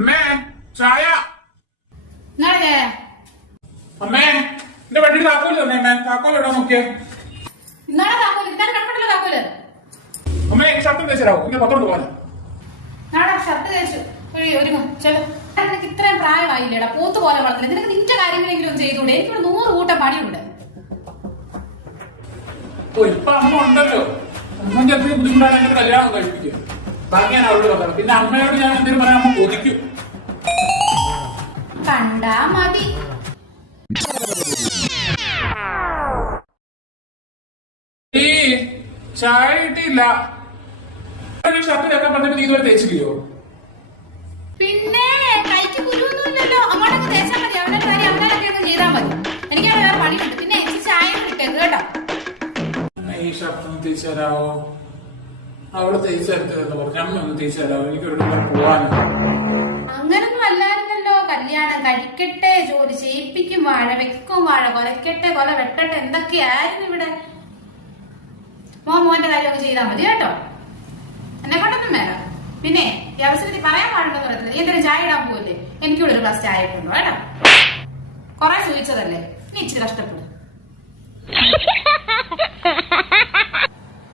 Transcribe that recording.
അമ്മേ ചായ. അമ്മേ എന്റെ വണ്ടിയുടെ താക്കോല് തന്നെ അമ്മേ. താക്കോൽ ഇടാൻ നോക്കിയേ. അമ്മേ ഷർട്ട് തേച്ചരാവോ? ഇങ്ങനെ പത്രം പോകാൻ ഷർട്ട് തേച്ചു നിനക്ക് ഇത്രയും പ്രായമായില്ലേടാ. പോത്ത് പോലെ വളർത്തില്ല. നിനക്ക് നിന്റെ കാര്യങ്ങളെങ്കിലും ചെയ്തുകൂടെ? എനിക്കിവിടെ 100 കൂട്ടം പണിയുണ്ട്. ഇപ്പൊ അമ്മ ഉണ്ടല്ലോ. അമ്മന്റെ എത്രയും ബുദ്ധിമുട്ടാണ് എന്റെ കല്യാണം കഴിപ്പിക്കുക. ബാക്കി ഞാൻ അവളോട് പറഞ്ഞത്. പിന്നെ അമ്മയോട് ഞാൻ എന്തെങ്കിലും പറയാൻ അമ്മ കൊതിക്കും. കണ്ടാ മതി. ഈ ചായ കിട്ടിയില്ല. ഷർട്ട് തേക്കാൻ പറഞ്ഞിട്ട് നീ ഇതുവരെ തേച്ചില്ലയോ? പിന്നെ കൈക്ക് കുരുവൊന്നുമില്ലല്ലോ. അങ്ങോട്ടൊക്കെ തേച്ചാൽ മതി. അവരുടെ കാര്യം അവനൊക്കെ ഒന്ന് ചെയ്താൽ മതി. എനിക്ക് വേറെ പണിയുണ്ട്. പിന്നെ എനിക്ക് ചായ കിട്ടേക്ക് കേട്ടോ. ഈ ഷർട്ട് തേച്ചു തരാവോ? അവള് തേച്ചു തരത്തില്ലെന്ന് പറഞ്ഞു. അമ്മ ഒന്ന് തേച്ചു തരാവോ? എനിക്ക് ഒരു പോവാനോ. അങ്ങനൊന്നും അല്ലായിരുന്നല്ലോ. കല്യാണം കഴിക്കട്ടെ, ജോലി ചെയ്യിപ്പിക്കും, വാഴ വെക്കും, വാഴ കൊലക്കട്ടെ, കൊല വെട്ടട്ടെ, എന്തൊക്കെയായിരുന്നു ഇവിടെ. മോന്റെ കാര്യം ഒക്കെ ചെയ്താൽ മതി കേട്ടോ. എന്നെ കൊണ്ടൊന്നും വേണം. പിന്നെ ഈ അവസരത്തിൽ പറയാൻ പാടുണ്ടെന്ന് പറയത്തില്ല. നീ എന്തെങ്കിലും ചായ ഇടാൻ പോവില്ലേ? എനിക്കൂടെ ഒരു ഗ്ലാസ് ചായ ഇട്ടുണ്ടോ കേട്ടോ. കൊറേ സൂചിച്ചതല്ലേ, നീ ഇച്ചിരി കഷ്ടപ്പെടും.